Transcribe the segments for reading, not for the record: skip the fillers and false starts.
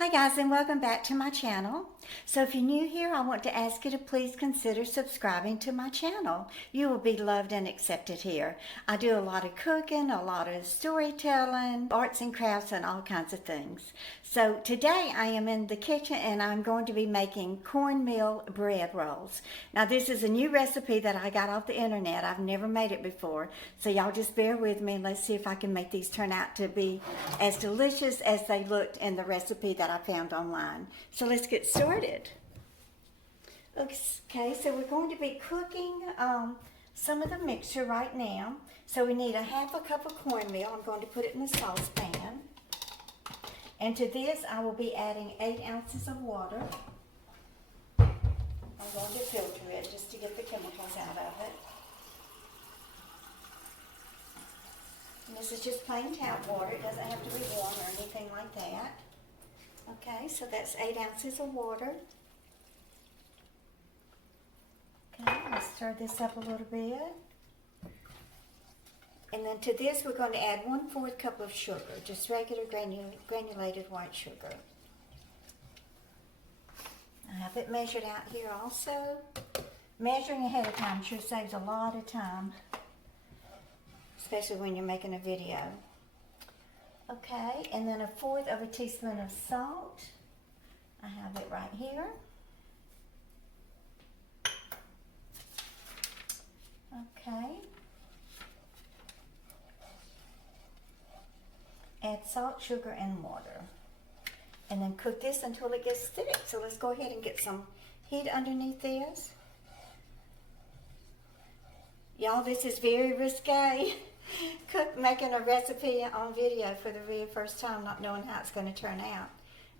Hi guys, and welcome back to my channel. So if you're new here, I want to ask you to please consider subscribing to my channel. You will be loved and accepted here. I do a lot of cooking, a lot of storytelling, arts and crafts, and all kinds of things. So today I am in the kitchen and I'm going to be making cornmeal bread rolls. Now this is a new recipe that I got off the internet. I've never made it before. So y'all just bear with me and let's see if I can make these turn out to be as delicious as they looked in the recipe that I found online. So let's get started. Okay, so we're going to be cooking some of the mixture right now. So we need a half a cup of cornmeal. I'm going to put it in the saucepan. And to this I will be adding 8 ounces of water. I'm going to filter it just to get the chemicals out of it. And this is just plain tap water. It doesn't have to be warm or anything like that. Okay, so that's 8 ounces of water. Okay, let's stir this up a little bit. And then to this we're going to add 1/4 cup of sugar, just regular granulated white sugar. I have it measured out here also. Measuring ahead of time sure saves a lot of time, especially when you're making a video. Okay, and then 1/4 teaspoon of salt. I have it right here. Okay. Add salt, sugar, and water. And then cook this until it gets thick. So let's go ahead and get some heat underneath this. Y'all, this is very risque. Making a recipe on video for the very first time, not knowing how it's going to turn out.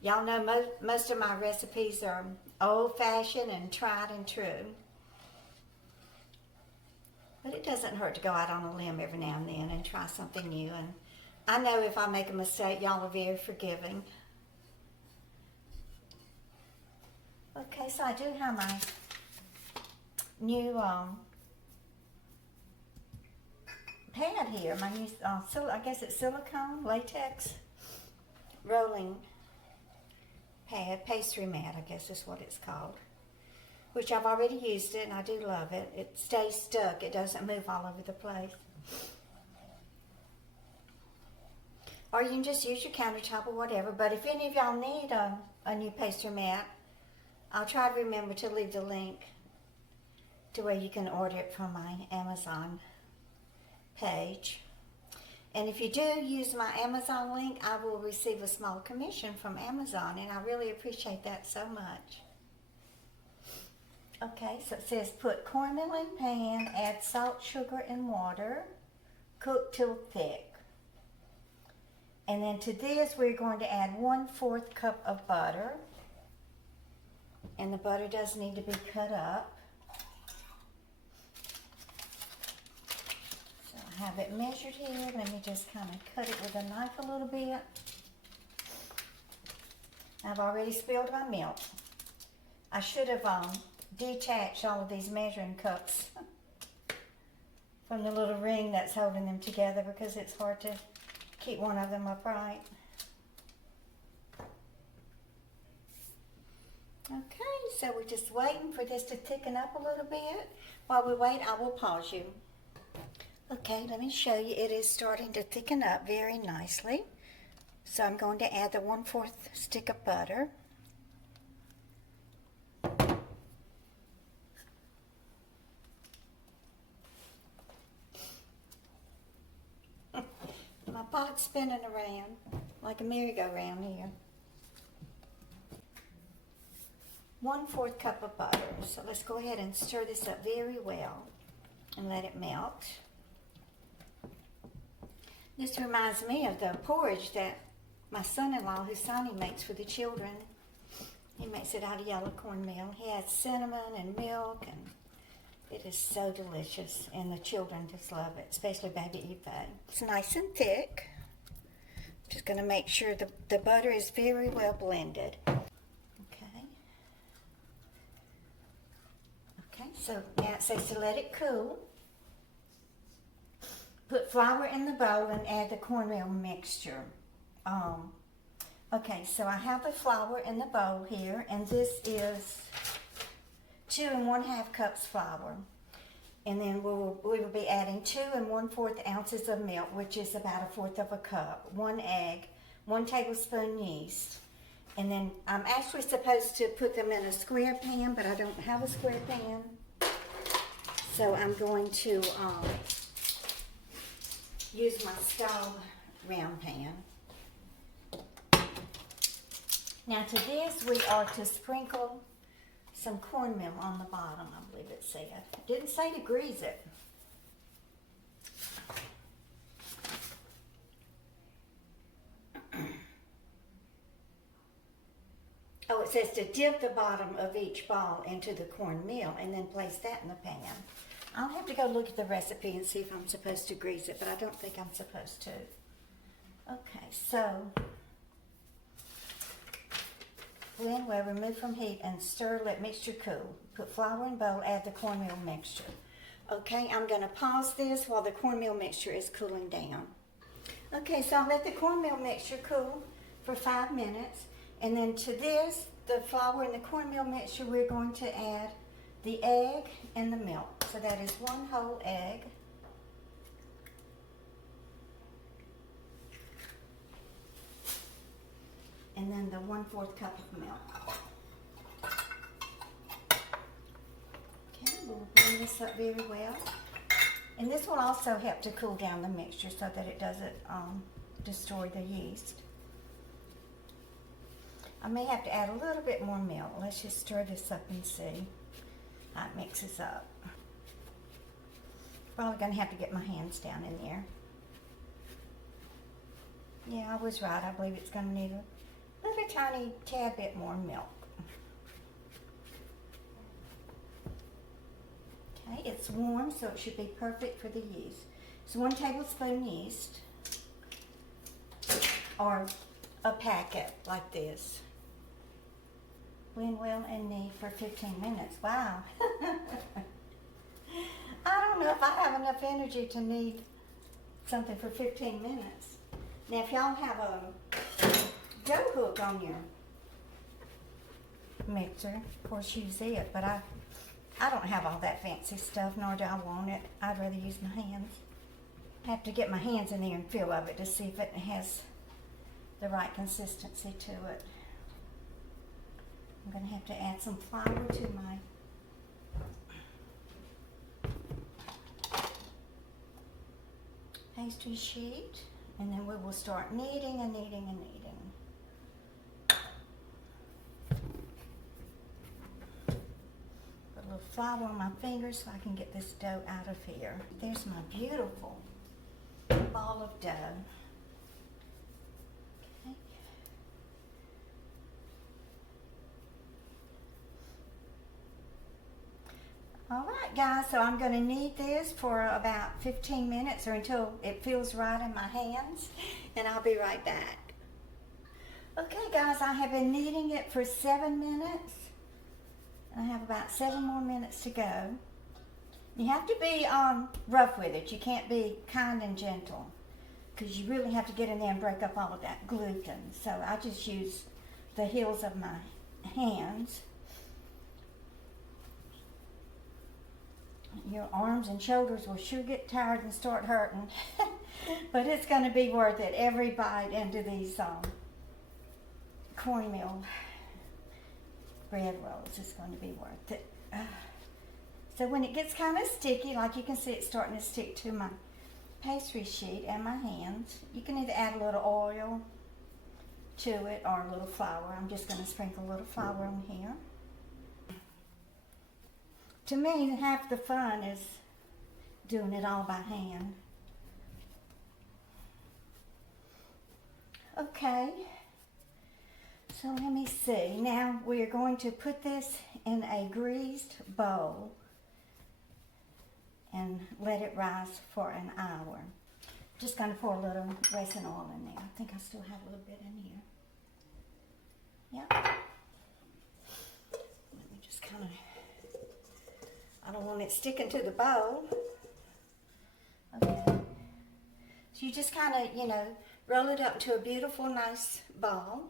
Y'all know most of my recipes are old-fashioned and tried and true. But it doesn't hurt to go out on a limb every now and then and try something new. And I know if I make a mistake, y'all are very forgiving. Okay, so I do have my new pad here, my new, I guess it's silicone, latex rolling pad, pastry mat, I guess is what it's called. Which I've already used it and I do love it. It stays stuck, it doesn't move all over the place. Or you can just use your countertop or whatever, but if any of y'all need a new pastry mat, I'll try to remember to leave the link to where you can order it from my Amazon page. And if you do use my Amazon link, I will receive a small commission from Amazon, and I really appreciate that so much. Okay, so it says put cornmeal in pan, add salt, sugar, and water, cook till thick. And then to this we're going to add 1/4 cup of butter, and the butter does need to be cut up. So I have it measured here. Let me just kind of cut it with a knife a little bit. I've already spilled my milk. I should have detached all of these measuring cups from the little ring that's holding them together because it's hard to keep one of them upright. Okay, so we're just waiting for this to thicken up a little bit. While we wait, I will pause you. Okay, let me show you. It is starting to thicken up very nicely. So I'm going to add the 1/4 stick of butter. My pot's spinning around like a merry-go-round here. 1/4 cup of butter. So let's go ahead and stir this up very well and let it melt. This reminds me of the porridge that my son-in-law, Husani, makes for the children. He makes it out of yellow cornmeal. He adds cinnamon and milk, and it is so delicious, and the children just love it, especially baby Ife. It's nice and thick. Just going to make sure the butter is very well blended. Okay. Okay, so now it says to let it cool. Put flour in the bowl and add the cornmeal mixture. Okay, so I have the flour in the bowl here, and this is 2 1/2 cups flour. And then we will be adding 2 1/4 ounces of milk, which is about 1/4 of a cup, 1 egg, 1 tablespoon yeast. And then I'm actually supposed to put them in a square pan, but I don't have a square pan. So I'm going to use my stove round pan. Now to this, we are to sprinkle some cornmeal on the bottom, I believe it said. It didn't say to grease it. Oh, it says to dip the bottom of each ball into the cornmeal and then place that in the pan. I'll have to go look at the recipe and see if I'm supposed to grease it, but I don't think I'm supposed to. Okay, so blend well, remove from heat, and stir, let mixture cool. Put flour in bowl, add the cornmeal mixture. Okay, I'm going to pause this while the cornmeal mixture is cooling down. Okay, so I'll let the cornmeal mixture cool for 5 minutes. And then to this, the flour and the cornmeal mixture, we're going to add the egg and the milk. So that is 1 whole egg. And then the 1/4 cup of milk. Okay, we'll blend this up very well. And this will also help to cool down the mixture so that it doesn't destroy the yeast. I may have to add a little bit more milk. Let's just stir this up and see how it mixes up. Probably going to have to get my hands down in there. Yeah, I was right. I believe it's going to need a little tiny tad bit more milk. Okay, it's warm, so it should be perfect for the yeast. So 1 tablespoon yeast, or a packet like this. Blend well and knead for 15 minutes. Wow. I don't know if I have enough energy to knead something for 15 minutes. Now, if y'all have a dough hook on your mixer, of course use it, but I don't have all that fancy stuff, nor do I want it. I'd rather use my hands. I have to get my hands in there and feel of it to see if it has the right consistency to it. I'm going to have to add some flour to my pastry sheet, and then we will start kneading and kneading and kneading. Put a little flour on my fingers so I can get this dough out of here. There's my beautiful ball of dough. Okay. All right, guys, so I'm going to knead this for about 15 minutes or until it feels right in my hands, and I'll be right back. Okay, guys, I have been kneading it for 7 minutes. I have about 7 more minutes to go. You have to be rough with it. You can't be kind and gentle because you really have to get in there and break up all of that gluten. So I just use the heels of my hands. Your arms and shoulders will sure get tired and start hurting, but it's going to be worth it. Every bite into these cornmeal bread rolls is going to be worth it. So when it gets kind of sticky, like you can see it's starting to stick to my pastry sheet and my hands, you can either add a little oil to it or a little flour. I'm just going to sprinkle a little flour on here. To me, half the fun is doing it all by hand. Okay, so let me see. Now we are going to put this in a greased bowl and let it rise for an hour. Just going to pour a little raisin oil in there. I think I still have a little bit in here. Yeah. Let me just kind of... I don't want it sticking to the bowl. Okay. So you just kind of, roll it up to a beautiful, nice ball.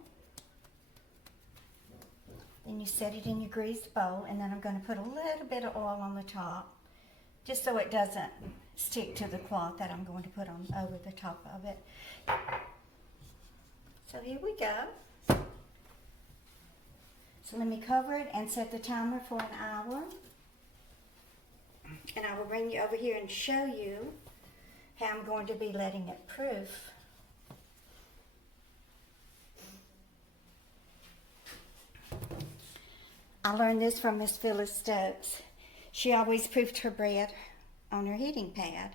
Then you set it in your greased bowl, and then I'm going to put a little bit of oil on the top, just so it doesn't stick to the cloth that I'm going to put on over the top of it. So here we go. So let me cover it and set the timer for an hour. And I will bring you over here and show you how I'm going to be letting it proof. I learned this from Miss Phyllis Stokes. She always proofed her bread on her heating pad.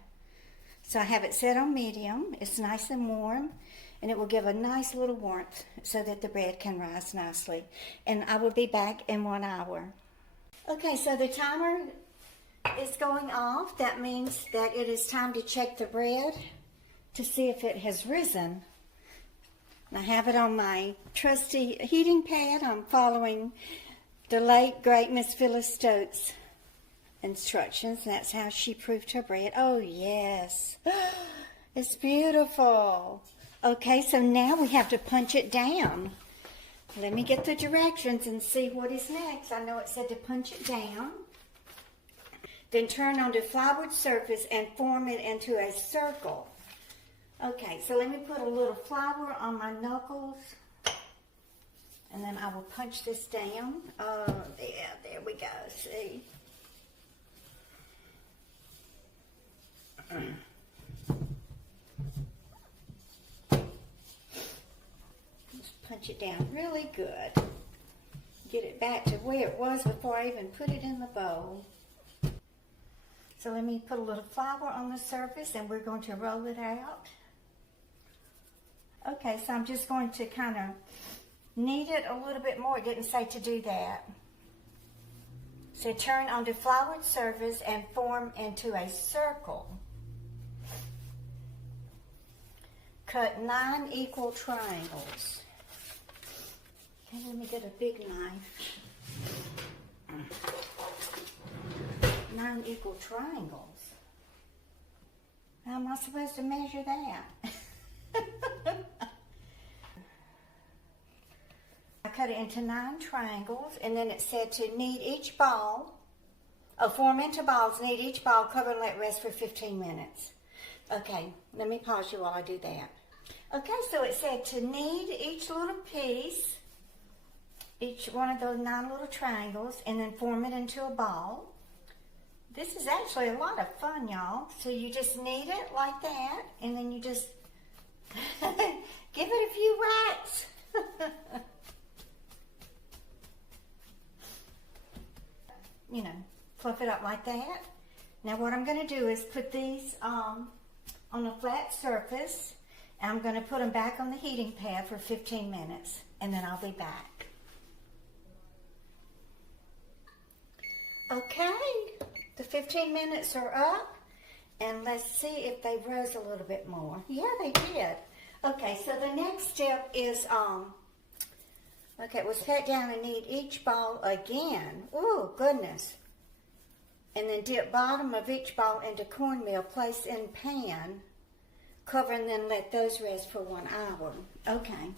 So I have it set on medium. It's nice and warm, and it will give a nice little warmth so that the bread can rise nicely. And I will be back in 1 hour. Okay, so the timer is going off. That means that it is time to check the bread to see if it has risen. I have it on my trusty heating pad. I'm following the late, great Miss Phyllis Stokes' instructions. That's how she proofed her bread. Oh, yes. It's beautiful. Okay, so now we have to punch it down. Let me get the directions and see what is next. I know it said to punch it down. Then turn onto floured surface and form it into a circle. Okay, so let me put a little flour on my knuckles. And then I will punch this down. Oh, yeah, there we go, see? Just punch it down really good. Get it back to where it was before I even put it in the bowl. So let me put a little flour on the surface and we're going to roll it out. Okay, so I'm just going to kind of knead it a little bit more. It didn't say to do that. So turn onto floured surface and form into a circle. Cut 9 equal triangles. Okay, let me get a big knife. 9 equal triangles. How am I supposed to measure that? I cut it into 9 triangles, and then it said to knead each ball, form into balls, knead each ball, cover and let rest for 15 minutes. Okay, let me pause you while I do that. Okay, so it said to knead each little piece, each one of those 9 little triangles, and then form it into a ball. This is actually a lot of fun, y'all. So you just knead it like that, and then you just give it a few whacks. You know, fluff it up like that. Now what I'm going to do is put these on a flat surface, and I'm going to put them back on the heating pad for 15 minutes, and then I'll be back. Okay, the 15 minutes are up, and let's see if they rose a little bit more. Yeah, they did. Okay, so the next step is, okay, we'll set down and knead each ball again. Ooh, goodness. And then dip bottom of each ball into cornmeal, place in pan, cover, and then let those rest for 1 hour. Okay.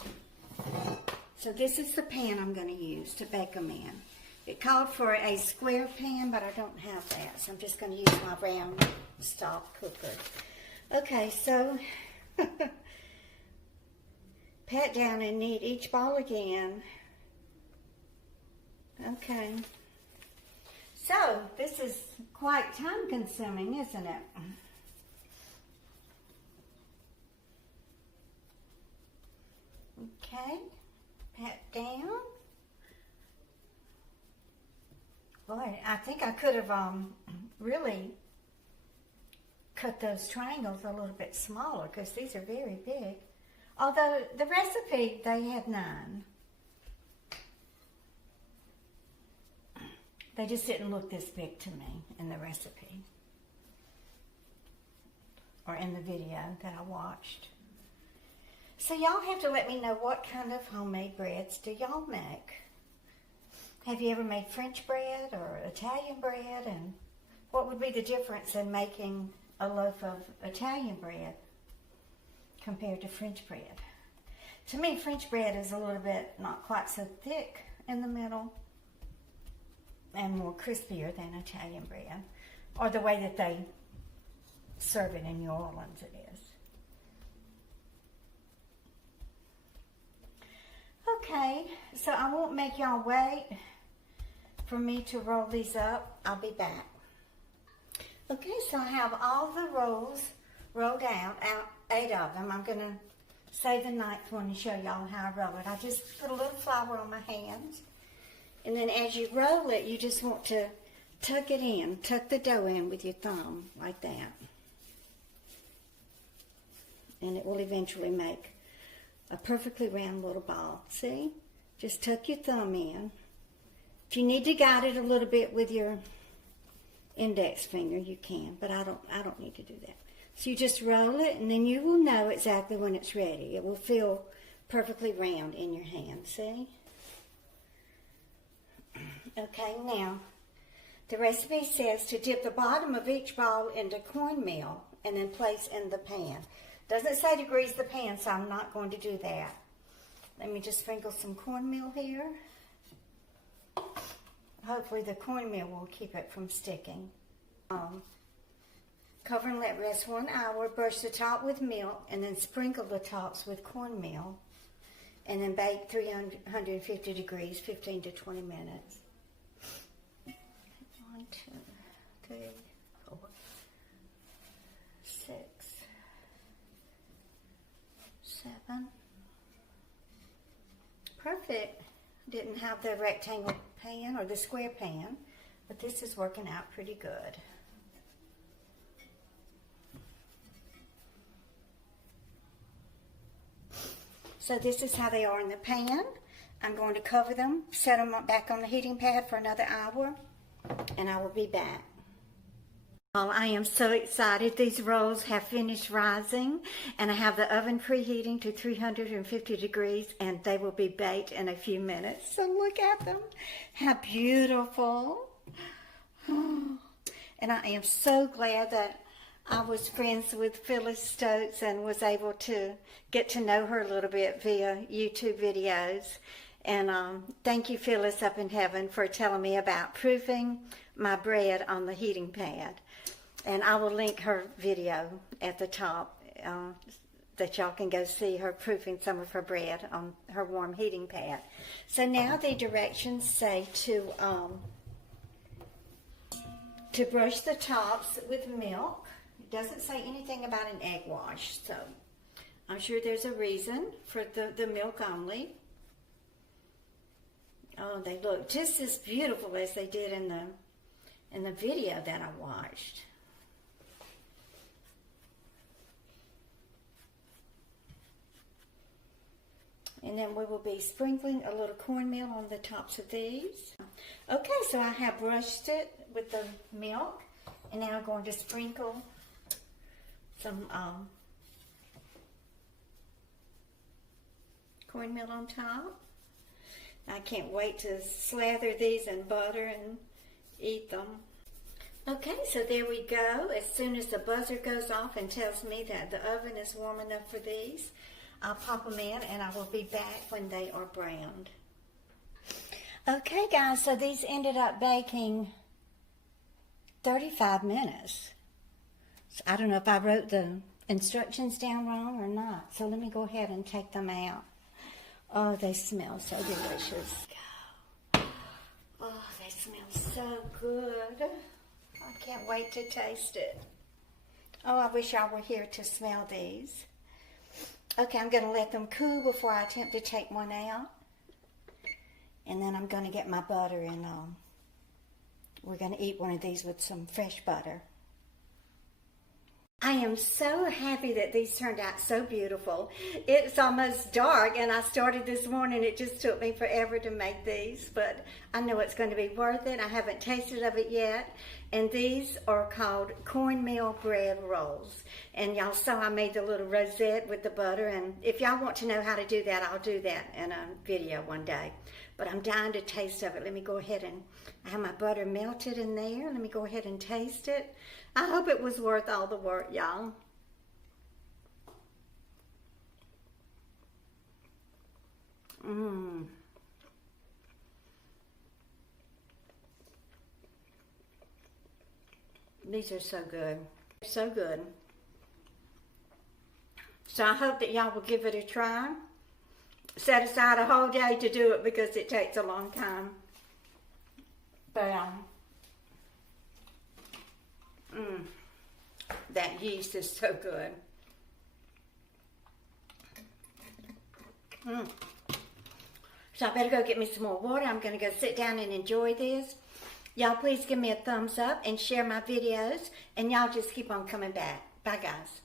So this is the pan I'm going to use to bake them in. It called for a square pan, but I don't have that, so I'm just going to use my round stop cooker. Okay, so pat down and knead each ball again. Okay. So, this is quite time consuming, isn't it? Okay. Pat down. Boy, I think I could have really cut those triangles a little bit smaller because these are very big. Although the recipe, they had 9. They just didn't look this big to me in the recipe or in the video that I watched. So y'all have to let me know what kind of homemade breads do y'all make. Have you ever made French bread or Italian bread? And what would be the difference in making a loaf of Italian bread compared to French bread? To me, French bread is a little bit not quite so thick in the middle. and more crispier than Italian bread, or the way that they serve it in New Orleans it is. Okay, so I won't make y'all wait for me to roll these up. I'll be back. Okay, so I have all the rolls rolled out 8 of them. I'm going to save the 9th one and show y'all how I roll it. I just put a little flour on my hands. And then as you roll it, you just want to tuck it in. Tuck the dough in with your thumb, like that. And it will eventually make a perfectly round little ball. See? Just tuck your thumb in. If you need to guide it a little bit with your index finger, you can, but I don't need to do that. So you just roll it, and then you will know exactly when it's ready. It will feel perfectly round in your hand, see? Okay, now, the recipe says to dip the bottom of each ball into cornmeal and then place in the pan. Doesn't say to grease the pan, so I'm not going to do that. Let me just sprinkle some cornmeal here. Hopefully the cornmeal will keep it from sticking. Cover and let rest 1 hour. Brush the top with milk and then sprinkle the tops with cornmeal. And then bake 350 degrees, 15 to 20 minutes. 1, 2, 3, 4, 6, 7. Perfect. Didn't have the rectangle pan or the square pan, but this is working out pretty good. So this is how they are in the pan. I'm going to cover them, set them back on the heating pad for another hour, and I will be back. Oh, I am so excited. These rolls have finished rising, and I have the oven preheating to 350 degrees, and they will be baked in a few minutes. So look at them. How beautiful. And I am so glad that I was friends with Phyllis Stokes and was able to get to know her a little bit via YouTube videos. And thank you, Phyllis up in heaven, for telling me about proofing my bread on the heating pad. And I will link her video at the top that y'all can go see her proofing some of her bread on her warm heating pad. So now the directions say to brush the tops with milk. It doesn't say anything about an egg wash, so I'm sure there's a reason for the milk only. Oh, they look just as beautiful as they did in the video that I watched. And then we will be sprinkling a little cornmeal on the tops of these. Okay, so I have brushed it with the milk, and now I'm going to sprinkle some cornmeal on top. I can't wait to slather these in butter and eat them. Okay, so there we go. As soon as the buzzer goes off and tells me that the oven is warm enough for these, I'll pop them in and I will be back when they are browned. Okay guys, so these ended up baking 35 minutes. So I don't know if I wrote the instructions down wrong or not. So let me go ahead and take them out. Oh, they smell so delicious. Oh, they smell so good. I can't wait to taste it. Oh, I wish y'all were here to smell these. Okay, I'm going to let them cool before I attempt to take one out. And then I'm going to get my butter and we're going to eat one of these with some fresh butter. I am so happy that these turned out so beautiful. It's almost dark and I started this morning. It just took me forever to make these, but I know it's going to be worth it. I haven't tasted of it yet. And these are called cornmeal bread rolls. And y'all saw I made the little rosette with the butter. And if y'all want to know how to do that, I'll do that in a video one day. But I'm dying to taste of it. Let me go ahead and I have my butter melted in there. Let me go ahead and taste it. I hope it was worth all the work, y'all. These are so good. So good. So I hope that y'all will give it a try. Set aside a whole day to do it because it takes a long time. But that yeast is so good. So I better go get me some more water. I'm going to go sit down and enjoy this. Y'all please give me a thumbs up and share my videos. And y'all just keep on coming back. Bye guys.